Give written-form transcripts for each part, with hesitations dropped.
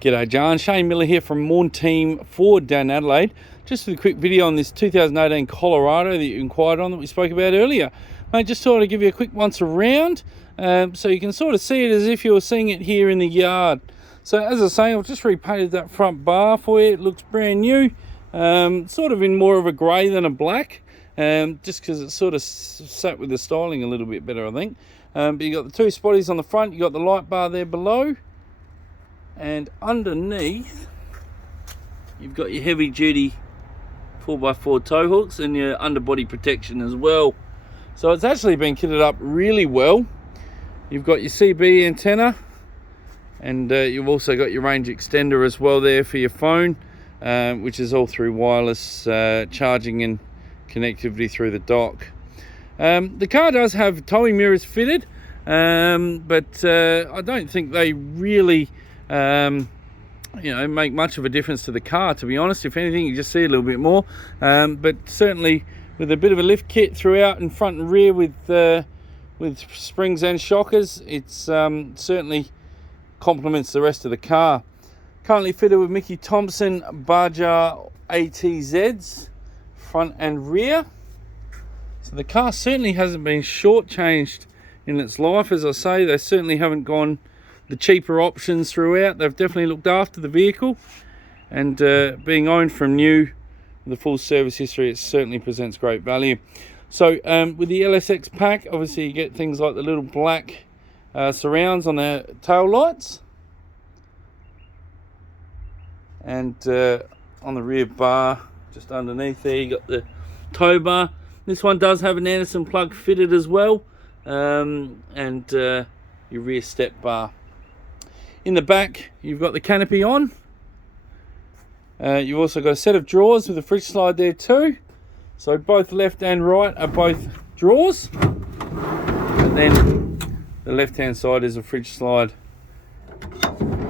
G'day Jarn, Shane Miller here from Maughan Thiem for down Adelaide. Just a quick video on this 2018 Colorado that you inquired on that we spoke about earlier. Mate, just thought I'd give you a quick once around so you can sort of see it as if you were seeing it here in the yard. So as I was saying, I've just repainted that front bar for you. It looks brand new, sort of in more of a grey than a black, just because it sort of sat with the styling a little bit better, I think. But you got the two spotties on the front, you got the light bar there below. And underneath, you've got your heavy duty 4x4 tow hooks and your underbody protection as well. So it's actually been kitted up really well. You've got your CB antenna, and you've also got your range extender as well there for your phone, which is all through wireless charging and connectivity through the dock. The car does have towing mirrors fitted, but I don't think they really make much of a difference to the car, to be honest. If anything, you just see a little bit more, but certainly with a bit of a lift kit throughout in front and rear with springs and shockers, it's certainly complements the rest of the car. Currently fitted with Mickey Thompson Barger ATZs front and rear, so the car certainly hasn't been shortchanged in its life. As I say, they certainly haven't gone the cheaper options throughout. They've definitely looked after the vehicle, and being owned from new with a full service history, it certainly presents great value. So with the LSX pack, obviously you get things like the little black surrounds on the tail lights, and on the rear bar just underneath there you got the tow bar. This one does have an Anderson plug fitted as well, and your rear step bar. In the back, you've got the canopy on. You've also got a set of drawers with a fridge slide there too. So both left and right are both drawers. And then the left-hand side is a fridge slide,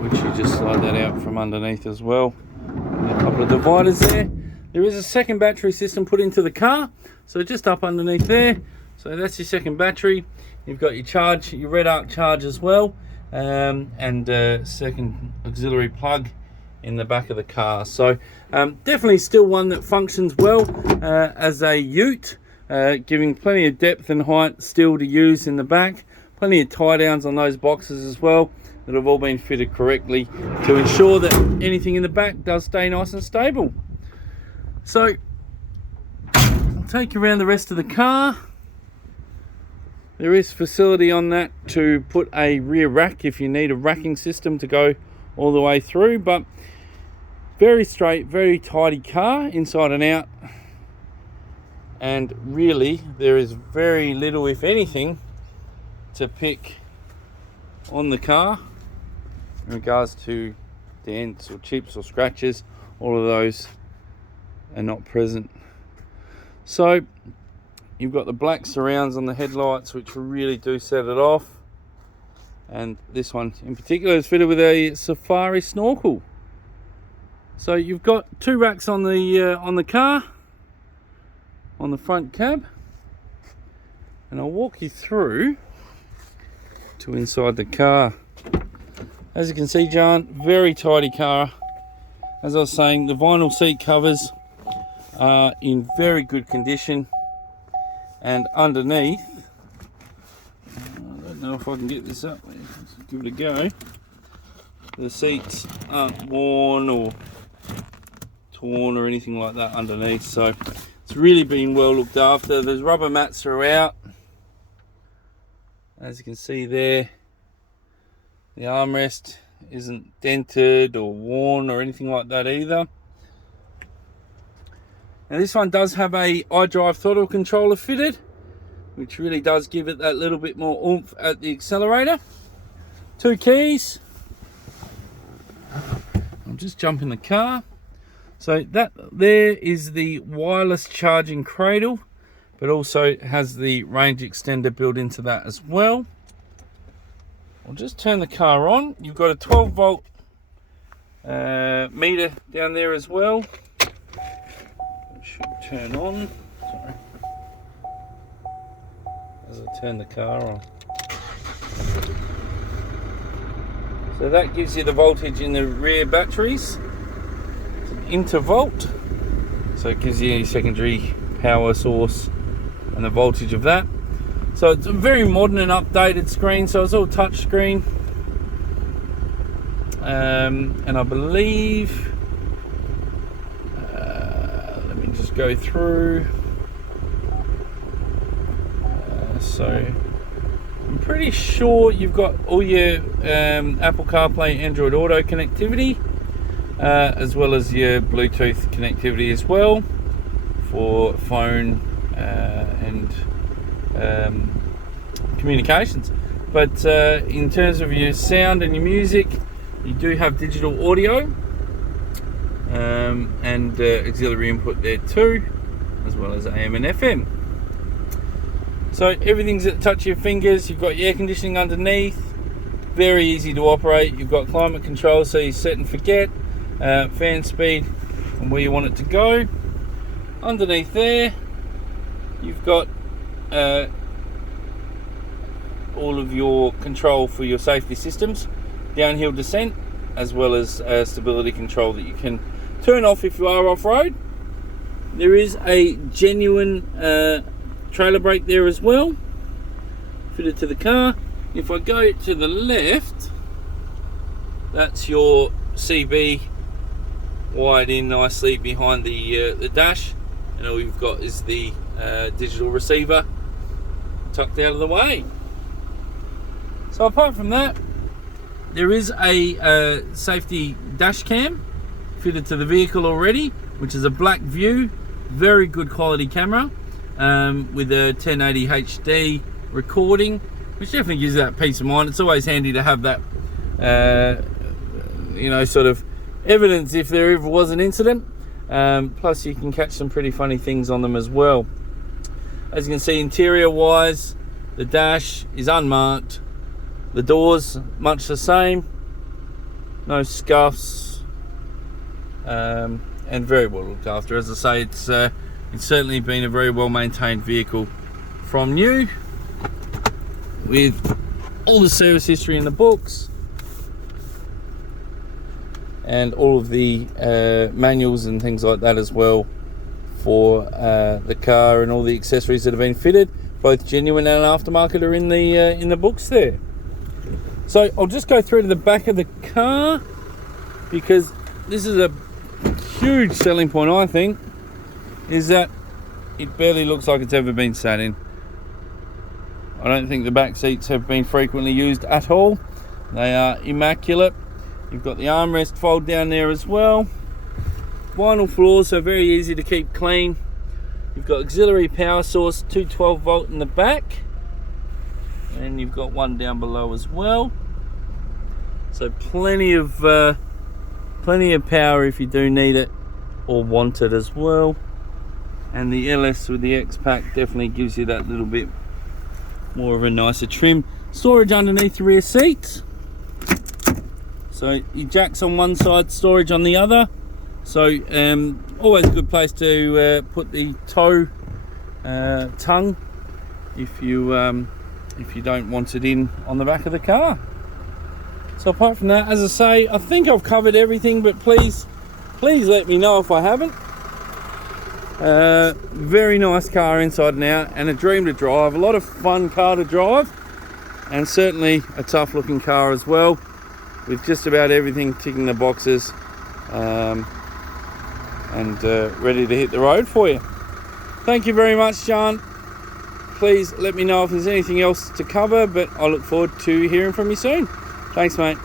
which you just slide that out from underneath as well. And a couple of dividers there. There is a second battery system put into the car, so just up underneath there. So that's your second battery. You've got your charge, your red arc charge as well. And second auxiliary plug in the back of the car. So definitely still one that functions well as a ute, giving plenty of depth and height still to use in the back. Plenty of tie downs on those boxes as well that have all been fitted correctly to ensure that anything in the back does stay nice and stable. So I'll take you around the rest of the car. There is facility on that to put a rear rack if you need a racking system to go all the way through, but very straight, very tidy car inside and out, and really there is very little, if anything, to pick on the car in regards to dents or chips or scratches. All of those are not present. So you've got the black surrounds on the headlights, which really do set it off. And this one in particular is fitted with a safari snorkel. So you've got two racks on the car, on the front cab. And I'll walk you through to inside the car. As you can see, Jarn, very tidy car. As I was saying, the vinyl seat covers are in very good condition. And underneath, I don't know if I can get this up, let's give it a go. The seats aren't worn or torn or anything like that underneath, so it's really been well looked after. There's rubber mats throughout, as you can see there. The armrest isn't dented or worn or anything like that either. Now this one does have a iDrive throttle controller fitted, which really does give it that little bit more oomph at the accelerator. Two keys. I'll just jump in the car. So that there is the wireless charging cradle, but also has the range extender built into that as well. I'll just turn the car on. You've got a 12 volt meter down there as well. Should turn on. Sorry. As I turn the car on. So that gives you the voltage in the rear batteries. It's an intervolt, so it gives you a secondary power source and the voltage of that. So it's a very modern and updated screen, so it's all touch screen. And I believe, let me just go through. So I'm pretty sure you've got all your Apple CarPlay, Android Auto connectivity, as well as your Bluetooth connectivity as well for phone and communications. But in terms of your sound and your music, you do have digital audio and auxiliary input there too, as well as AM and FM. So everything's at the touch of your fingers. You've got your air conditioning underneath, very easy to operate. You've got climate control, so you set and forget, fan speed and where you want it to go. Underneath there, you've got all of your control for your safety systems, downhill descent, as well as stability control that you can turn off if you are off-road. There is a genuine trailer brake there as well, fitted to the car. If I go to the left, that's your CB wired in nicely behind the dash, and all you've got is the digital receiver tucked out of the way. So apart from that, there is a safety dash cam fitted to the vehicle already, which is a black view, very good quality camera, with a 1080 HD recording, which definitely gives you that peace of mind. It's always handy to have that, you know, sort of evidence if there ever was an incident. Plus you can catch some pretty funny things on them as well. As you can see, interior wise, the dash is unmarked, the doors much the same, no scuffs, and very well looked after. As I say, it's certainly been a very well maintained vehicle from new, with all the service history in the books and all of the manuals and things like that as well for the car, and all the accessories that have been fitted, both genuine and aftermarket, are in the books there. So I'll just go through to the back of the car, because this is a huge selling point, I think, is that it barely looks like it's ever been sat in. I don't think the back seats have been frequently used at all. They are immaculate. You've got the armrest fold down there as well. Vinyl floors, so very easy to keep clean. You've got auxiliary power source, 212 volt in the back, and you've got one down below as well. So plenty of power if you do need it or want it as well. And the LS with the X-Pack definitely gives you that little bit more of a nicer trim. Storage underneath the rear seats. So your jack's on one side, storage on the other. So always a good place to put the tow tongue if you don't want it in on the back of the car. So apart from that, as I say, I think I've covered everything, but please let me know if I haven't. Very nice car inside and out, and a dream to drive. A lot of fun car to drive, and certainly a tough looking car as well, with just about everything ticking the boxes, and ready to hit the road for you. Thank you very much, Jarn. Please let me know if there's anything else to cover, but I look forward to hearing from you soon. Thanks, mate.